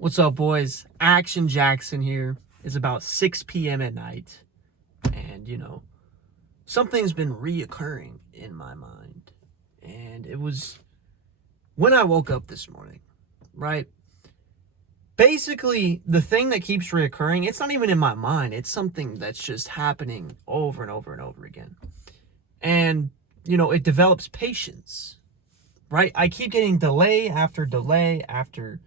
What's up, boys? Action Jackson here. It's about 6 p.m. at night. And, something's been reoccurring in my mind. And it was when I woke up this morning, right? Basically, the thing that keeps reoccurring, it's not even in my mind. It's something that's just happening over and over and over again. And, it develops patience, right? I keep getting delay after delay after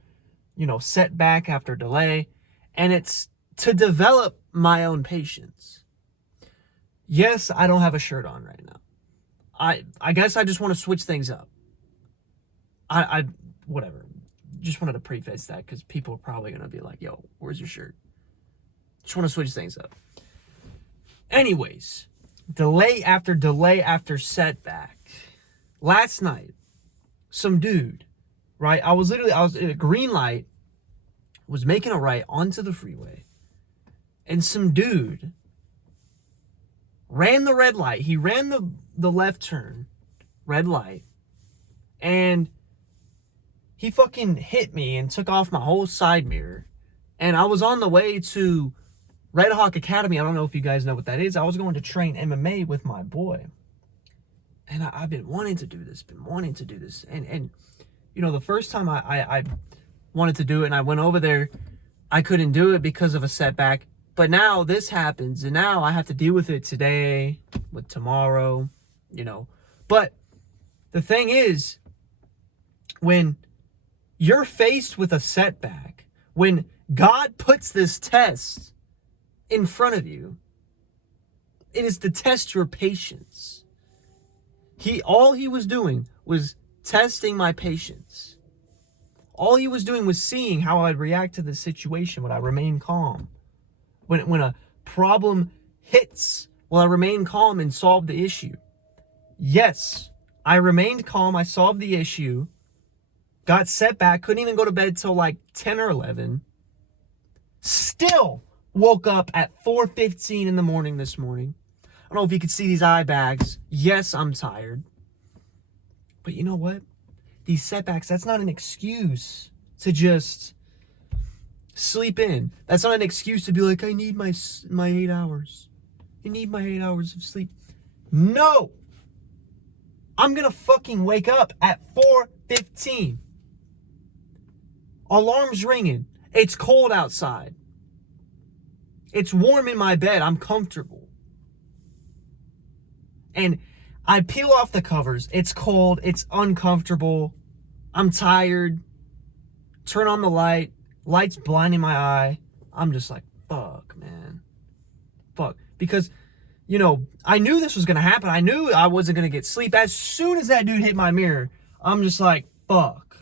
setback after delay, and it's to develop my own patience. Yes, I don't have a shirt on right now. I guess I just want to switch things up. I whatever. Just wanted to preface that because people are probably going to be like, yo, where's your shirt? Just want to switch things up. Anyways, delay after setback. Last night, some dude, right? I was at a green light, was making a right onto the freeway, and some dude ran the red light. He ran the left turn, red light, and he fucking hit me and took off my whole side mirror. And I was on the way to Red Hawk Academy. I don't know if you guys know what that is. I was going to train MMA with my boy. And I've been wanting to do this, And the first time I wanted to do it and I went over there, I couldn't do it because of a setback. But now this happens, and now I have to deal with it today, with tomorrow, But the thing is, when you're faced with a setback, when God puts this test in front of you, it is to test your patience. All he was doing was testing my patience. All he was doing was seeing how I'd react to the situation. Would I remain calm? When a problem hits, will I remain calm and solve the issue? Yes, I remained calm. I solved the issue. Got set back. Couldn't even go to bed till like 10 or 11. Still woke up at 4:15 in the morning this morning. I don't know if you could see these eye bags. Yes, I'm tired. But you know what? These setbacks, that's not an excuse to just sleep in. That's not an excuse to be like, I need my 8 hours. I need my 8 hours of sleep. No! I'm gonna fucking wake up at 4:15. Alarm's ringing. It's cold outside. It's warm in my bed. I'm comfortable. And I peel off the covers. It's cold. It's uncomfortable. I'm tired. Turn on the light. Light's blinding my eye. I'm just like, fuck, man. Fuck. Because, I knew this was going to happen. I knew I wasn't going to get sleep. As soon as that dude hit my mirror, I'm just like, fuck.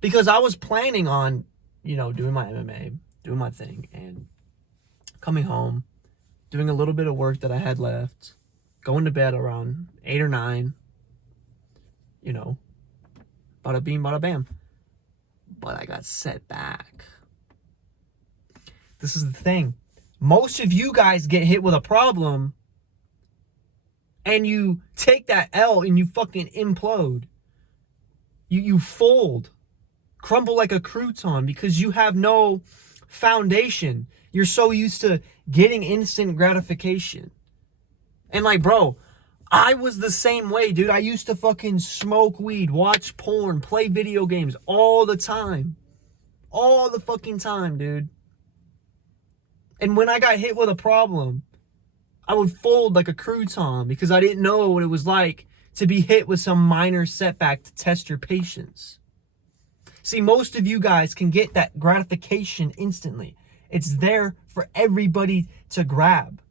Because I was planning on, doing my MMA, doing my thing, and coming home, doing a little bit of work that I had left, going to bed around 8 or 9, bada bing, bada bam. But I got set back. This is the thing. Most of you guys get hit with a problem, and you take that L and you fucking implode. You fold. Crumble like a crouton because you have no foundation. You're so used to getting instant gratification. And bro, I was the same way, dude. I used to fucking smoke weed, watch porn, play video games all the time. All the fucking time, dude. And when I got hit with a problem, I would fold like a crouton because I didn't know what it was like to be hit with some minor setback to test your patience. See, most of you guys can get that gratification instantly. It's there for everybody to grab.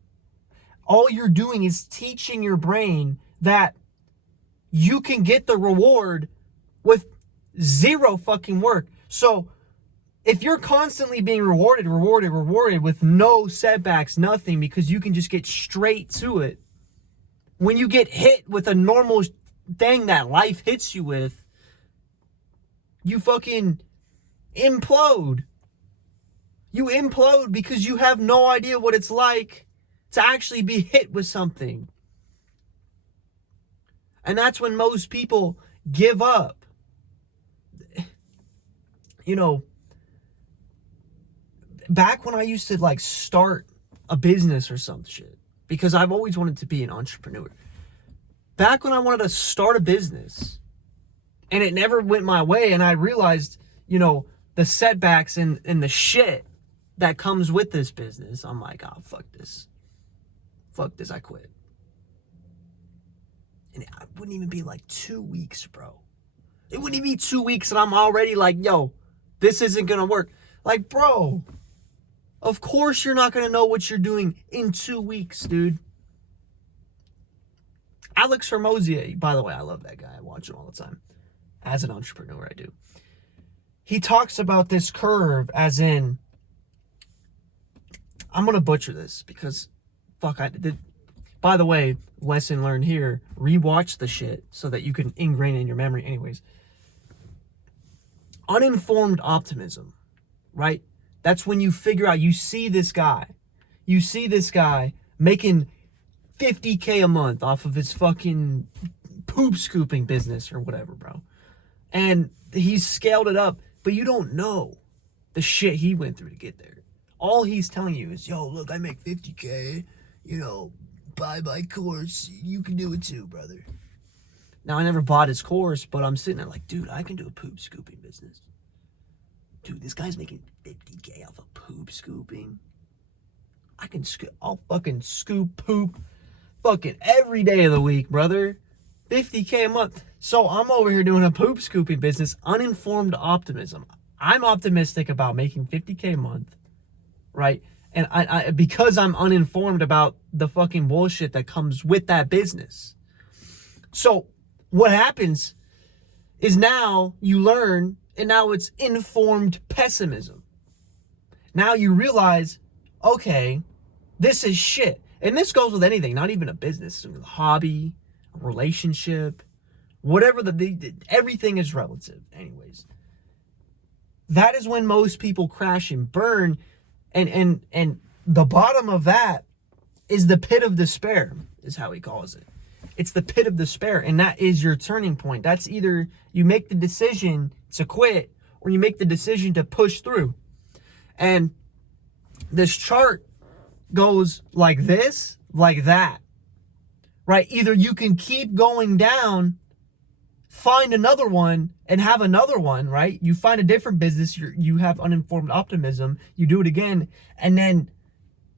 All you're doing is teaching your brain that you can get the reward with zero fucking work. So if you're constantly being rewarded with no setbacks, nothing, because you can just get straight to it, when you get hit with a normal thing that life hits you with, you fucking implode. You implode because you have no idea what it's like to actually be hit with something. And that's when most people give up. you know, back when I used to like start a business or some shit, because I've always wanted to be an entrepreneur. Back when I wanted to start a business and it never went my way, and I realized, you know, the setbacks and the shit that comes with this business, I'm like, oh, fuck this. Fuck this, I quit. And it wouldn't even be like 2 weeks, bro. It wouldn't even be 2 weeks and I'm already like, yo, this isn't gonna work. Like, bro, of course you're not gonna know what you're doing in 2 weeks, dude. Alex Hermosier, by the way, I love that guy. I watch him all the time. As an entrepreneur, I do. He talks about this curve as in, I'm going to butcher this because, fuck, I did. By the way, lesson learned here, rewatch the shit so that you can ingrain it in your memory anyways. Uninformed optimism, right? That's when you figure out, you see this guy making $50K a month off of his fucking poop scooping business or whatever, bro. And he's scaled it up, but you don't know the shit he went through to get there. All he's telling you is, yo, look, I make 50K, you know, buy my course. You can do it too, brother. Now, I never bought his course, but I'm sitting there like, dude, I can do a poop scooping business. Dude, this guy's making 50K off of poop scooping. I'll fucking scoop poop fucking every day of the week, brother. 50K a month. So I'm over here doing a poop scooping business, uninformed optimism. I'm optimistic about making 50K a month, right? And I because I'm uninformed about the fucking bullshit that comes with that business. So what happens is now you learn, and now it's informed pessimism. Now you realize, okay, this is shit. And this goes with anything, not even a business, a hobby, a relationship, whatever. Everything is relative anyways. That is when most people crash and burn, and the bottom of that is the pit of despair, is how he calls it. It's the pit of despair, and that is your turning point. That's either you make the decision to quit or you make the decision to push through. And this chart goes like this, like that, right? Either you can keep going down, find another one, and have another one, right? You find a different business, you have uninformed optimism, you do it again, and then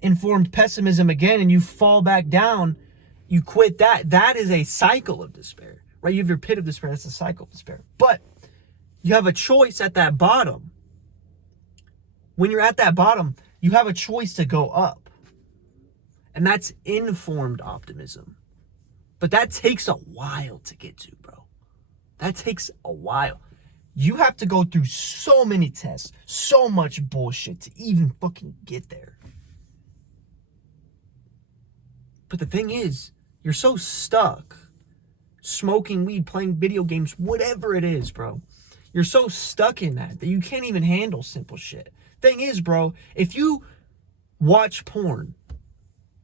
informed pessimism again, and you fall back down, you quit that. That is a cycle of despair, right? You have your pit of despair, that's a cycle of despair. But you have a choice at that bottom. When you're at that bottom, you have a choice to go up. And that's informed optimism. But that takes a while to get to, bro. That takes a while. You have to go through so many tests, so much bullshit to even fucking get there. But the thing is, you're so stuck smoking weed, playing video games, whatever it is, bro. You're so stuck in that you can't even handle simple shit. Thing is, bro, if you watch porn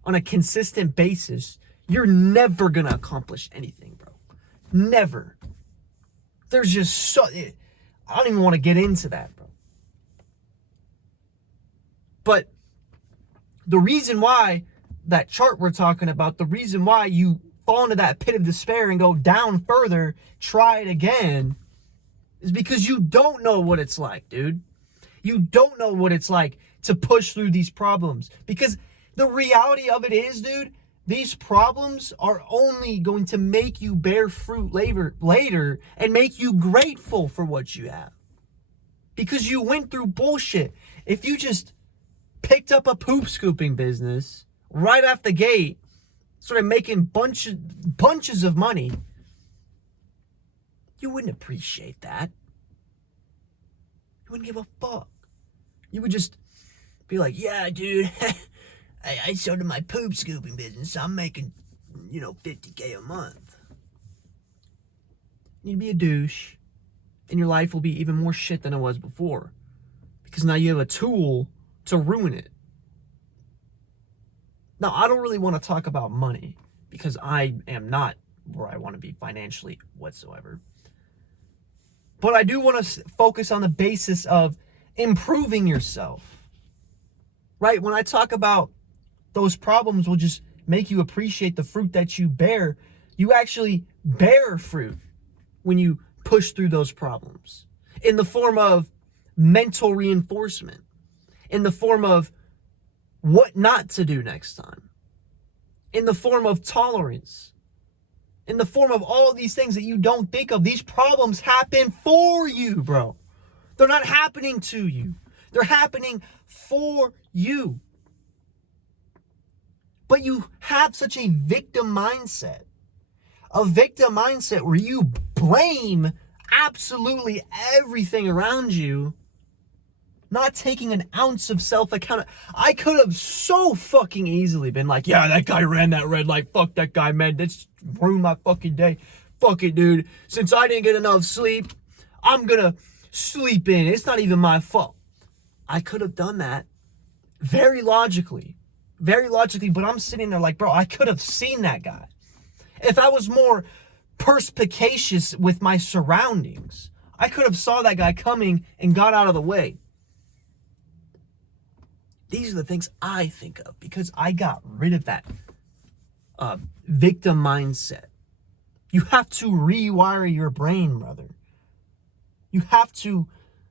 on a consistent basis, you're never gonna accomplish anything, bro. Never. There's just so... I don't even want to get into that, bro. But the reason why that chart we're talking about, the reason why you fall into that pit of despair and go down further, try it again, is because you don't know what it's like, dude. You don't know what it's like to push through these problems. Because the reality of it is, dude, these problems are only going to make you bear fruit later and make you grateful for what you have. Because you went through bullshit. If you just picked up a poop scooping business right off the gate, started making bunches of money, you wouldn't appreciate that. You wouldn't give a fuck. You would just be like, yeah, dude, I started my poop scooping business. I'm making, 50K a month. You'd be a douche, and your life will be even more shit than it was before. Because now you have a tool to ruin it. Now, I don't really want to talk about money, because I am not where I want to be financially whatsoever. But I do want to focus on the basis of improving yourself, right? When I talk about those problems will just make you appreciate the fruit that you bear, you actually bear fruit when you push through those problems in the form of mental reinforcement, in the form of what not to do next time, in the form of tolerance, in the form of all of these things that you don't think of. These problems happen for you, bro. They're not happening to you. They're happening for you. But you have such a victim mindset. A victim mindset where you blame absolutely everything around you, not taking an ounce of self-account. I could have so fucking easily been like, yeah, that guy ran that red light. Fuck that guy, man. That's ruined my fucking day. Fuck it, dude. Since I didn't get enough sleep, I'm gonna sleep in. It's not even my fault. I could have done that very logically, but I'm sitting there like, bro, I could have seen that guy. If I was more perspicacious with my surroundings, I could have saw that guy coming and got out of the way. These are the things I think of because I got rid of that victim mindset. You have to rewire your brain, brother. You have to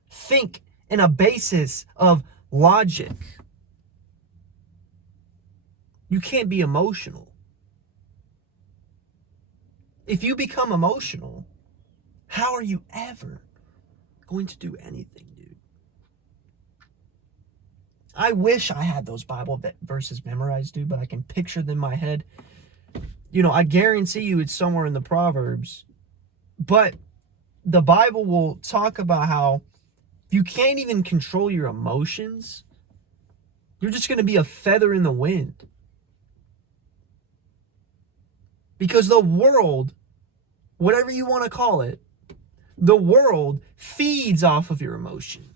think in a basis of logic. You can't be emotional. If you become emotional, how are you ever going to do anything, dude? I wish I had those Bible verses memorized, dude, but I can picture them in my head. You know, I guarantee you it's somewhere in the Proverbs. But the Bible will talk about how you can't even control your emotions. You're just going to be a feather in the wind. Because the world, whatever you want to call it, the world feeds off of your emotion.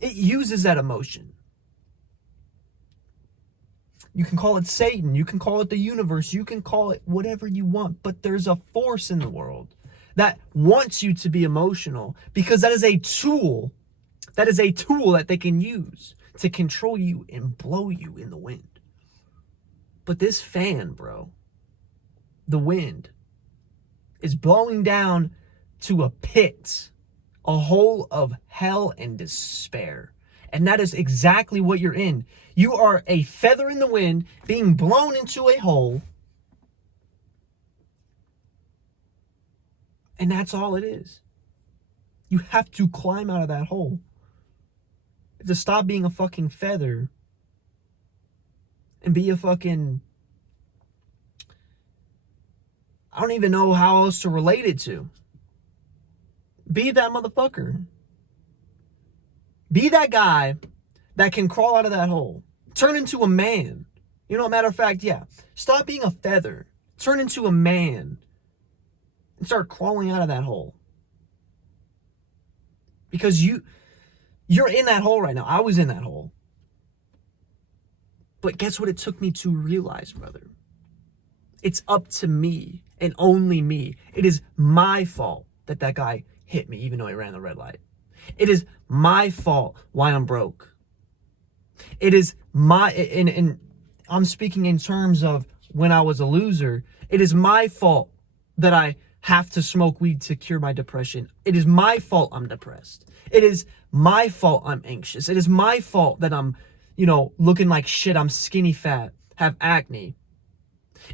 It uses that emotion. You can call it Satan, you can call it the universe, you can call it whatever you want, but there's a force in the world that wants you to be emotional because that is a tool. That is a tool that they can use to control you and blow you in the wind. But this fan, bro, the wind, is blowing down to a pit, a hole of hell and despair. And that is exactly what you're in. You are a feather in the wind being blown into a hole. And that's all it is. You have to climb out of that hole. You have to stop being a fucking feather and be a fucking... I don't even know how else to relate it to. Be that motherfucker. Be that guy that can crawl out of that hole. Turn into a man. You know, matter of fact, yeah. Stop being a feather. Turn into a man. And start crawling out of that hole. Because you're in that hole right now. I was in that hole. But guess what it took me to realize, brother? It's up to me and only me. It is my fault that that guy hit me even though he ran the red light. It is my fault why I'm broke. It is my, and I'm speaking in terms of when I was a loser. It is my fault that I have to smoke weed to cure my depression. It is my fault I'm depressed. It is my fault I'm anxious. It is my fault that I'm, looking like shit. I'm skinny fat, have acne.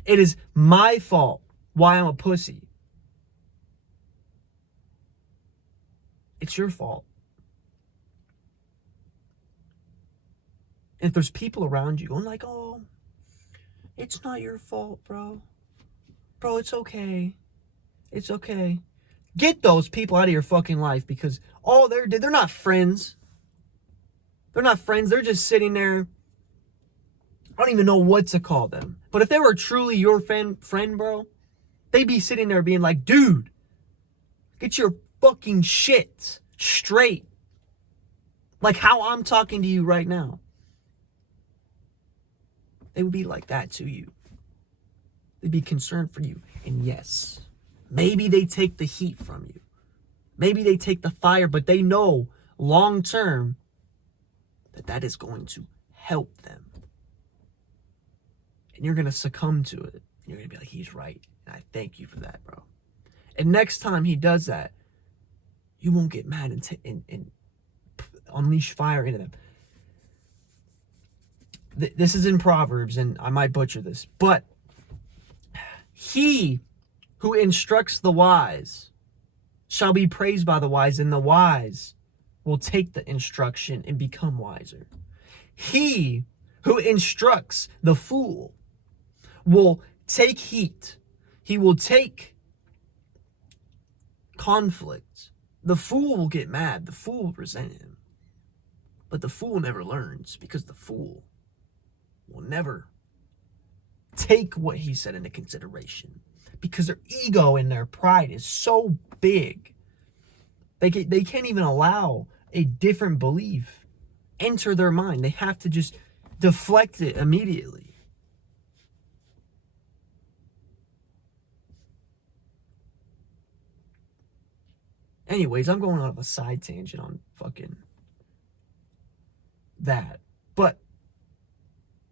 It is my fault why I'm a pussy. It's your fault. And if there's people around you going like, oh, it's not your fault, bro. Bro, it's okay. It's okay. Get those people out of your fucking life because all they're not friends. They're not friends. They're just sitting there. I don't even know what to call them. But if they were truly your friend, bro, they'd be sitting there being like, dude, get your fucking shit straight. Like how I'm talking to you right now. They would be like that to you. They'd be concerned for you. And yes, Maybe they take the heat from you. Maybe they take the fire, but they know long term that is going to help them. And you're going to succumb to it. You're going to be like, he's right. And I thank you for that, bro. And next time he does that, you won't get mad and unleash fire into them. This is in Proverbs, and I might butcher this, but he who instructs the wise shall be praised by the wise, and the wise will take the instruction and become wiser. He who instructs the fool will take heat. He will take conflict. The fool will get mad. The fool will resent him. But the fool never learns, because the fool will never take what he said into consideration, because their ego and their pride is so big. They can't even allow a different belief enter their mind. They have to just deflect it immediately. Anyways, I'm going on a side tangent on fucking that. But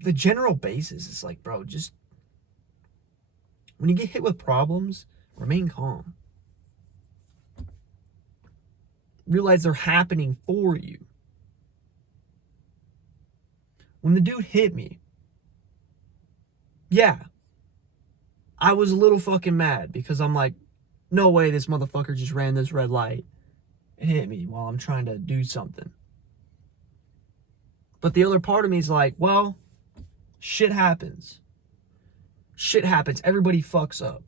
the general basis is like, bro, just when you get hit with problems, remain calm. Realize they're happening for you. When the dude hit me, yeah, I was a little fucking mad, because I'm like, no way this motherfucker just ran this red light and hit me while I'm trying to do something. But the other part of me is like, well, shit happens. Shit happens. Everybody fucks up.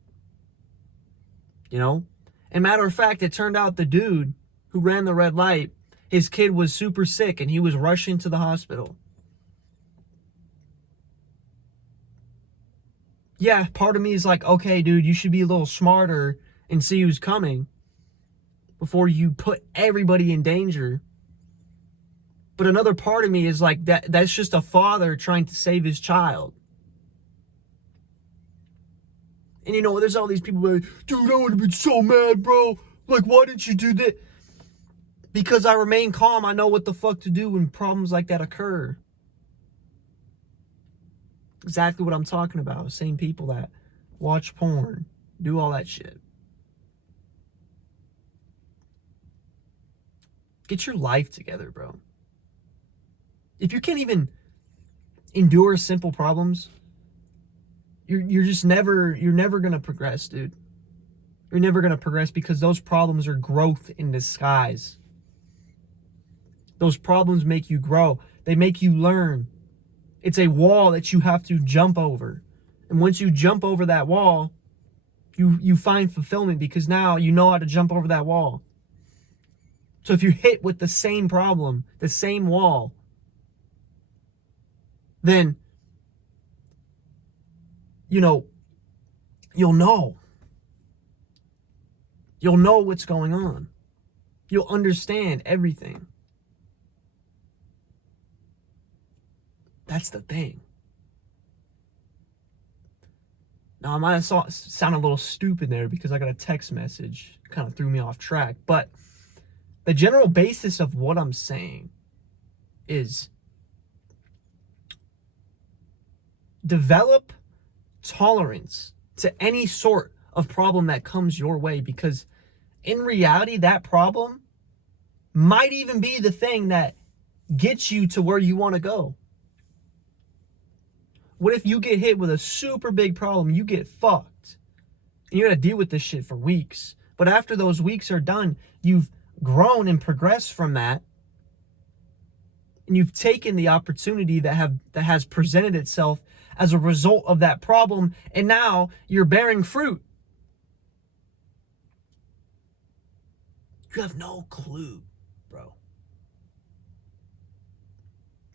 You know? And matter of fact, it turned out the dude who ran the red light, his kid was super sick and he was rushing to the hospital. Yeah, part of me is like, okay, dude, you should be a little smarter and see who's coming before you put everybody in danger. But another part of me is like, that's just a father trying to save his child. And you know, there's all these people like, dude, I would have been so mad, bro. Like, why didn't you do that? Because I remain calm. I know what the fuck to do when problems like that occur. Exactly what I'm talking about. Same people that watch porn, do all that shit. Get your life together, bro. If you can't even endure simple problems, you're never gonna progress, dude. You're never gonna progress, because those problems are growth in disguise. Those problems make you grow. They make you learn. It's a wall that you have to jump over. And once you jump over that wall, you find fulfillment, because now you know how to jump over that wall. So if you're hit with the same problem, the same wall, then, you know, you'll know. You'll know what's going on. You'll understand everything. That's the thing. Now, I might have sound a little stupid there because I got a text message. Kind of threw me off track. But the general basis of what I'm saying is develop tolerance to any sort of problem that comes your way, because in reality, that problem might even be the thing that gets you to where you want to go. What if you get hit with a super big problem, you get fucked, and you gotta deal with this shit for weeks. But after those weeks are done, you've grown and progressed from that, and you've taken the opportunity that has presented itself as a result of that problem, and now you're bearing fruit. You have no clue, bro.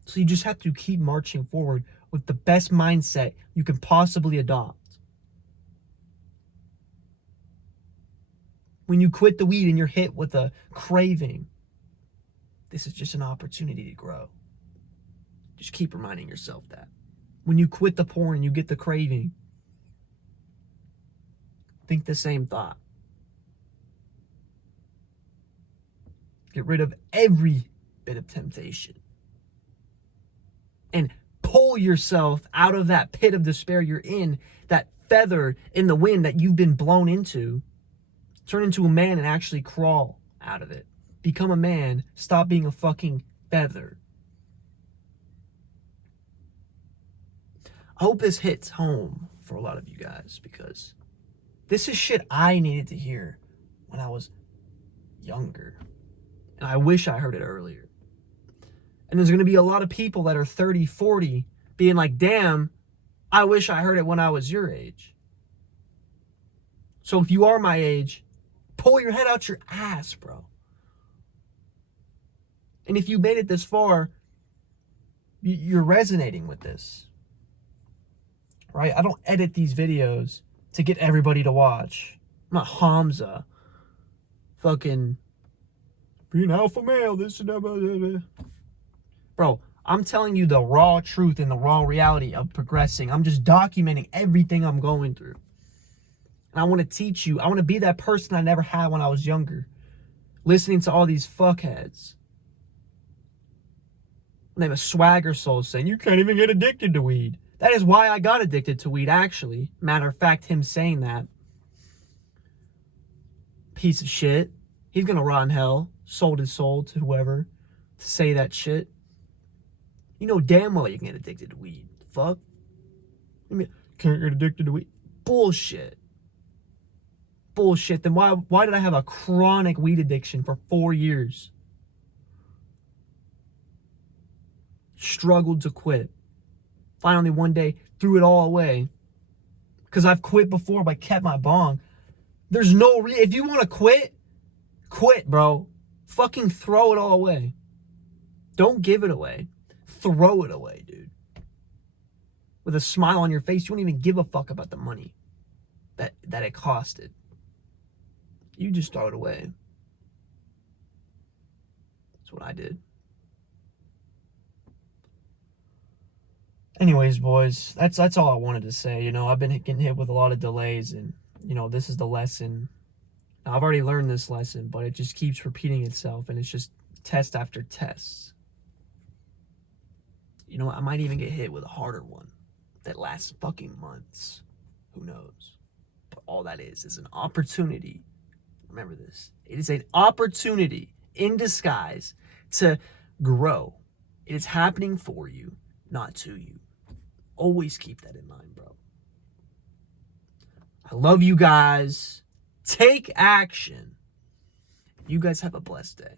So you just have to keep marching forward with the best mindset you can possibly adopt. When you quit the weed and you're hit with a craving, this is just an opportunity to grow. Just keep reminding yourself that. When you quit the porn and you get the craving, think the same thought. Get rid of every bit of temptation. And pull yourself out of that pit of despair you're in, that feather in the wind that you've been blown into. Turn into a man and actually crawl out of it. Become a man. Stop being a fucking feather. I hope this hits home for a lot of you guys, because this is shit I needed to hear when I was younger. And I wish I heard it earlier. And there's going to be a lot of people that are 30, 40 being like, damn, I wish I heard it when I was your age. So if you are my age, pull your head out your ass, bro. And if you made it this far, you're resonating with this. Right? I don't edit these videos to get everybody to watch. I'm not Hamza. Fucking be an alpha male, this and that. Bro, I'm telling you the raw truth and the raw reality of progressing. I'm just documenting everything I'm going through. And I want to teach you. I want to be that person I never had when I was younger. Listening to all these fuckheads. Name a swagger soul saying, you can't even get addicted to weed. That is why I got addicted to weed, actually. Matter of fact, him saying that. Piece of shit. He's gonna rot in hell. Sold his soul to whoever to say that shit. You know damn well you can get addicted to weed. Fuck. I mean, can't get addicted to weed. Bullshit. Bullshit. Then why did I have a chronic weed addiction for 4 years? Struggled to quit. Finally one day threw it all away. Because I've quit before but kept my bong. There's no if you want to quit, quit, bro. Fucking throw it all away. Don't give it away. Throw it away, dude. With a smile on your face, you don't even give a fuck about the money that it costed. You just throw it away. That's what I did. Anyways, boys, that's all I wanted to say. You know, I've been getting hit with a lot of delays, and, you know, this is the lesson. Now, I've already learned this lesson, but it just keeps repeating itself, and it's just test after test. You know, I might even get hit with a harder one that lasts fucking months. Who knows? But all that is an opportunity. Remember this. It is an opportunity in disguise to grow. It is happening for you, not to you. Always keep that in mind, bro. I love you guys. Take action. You guys have a blessed day.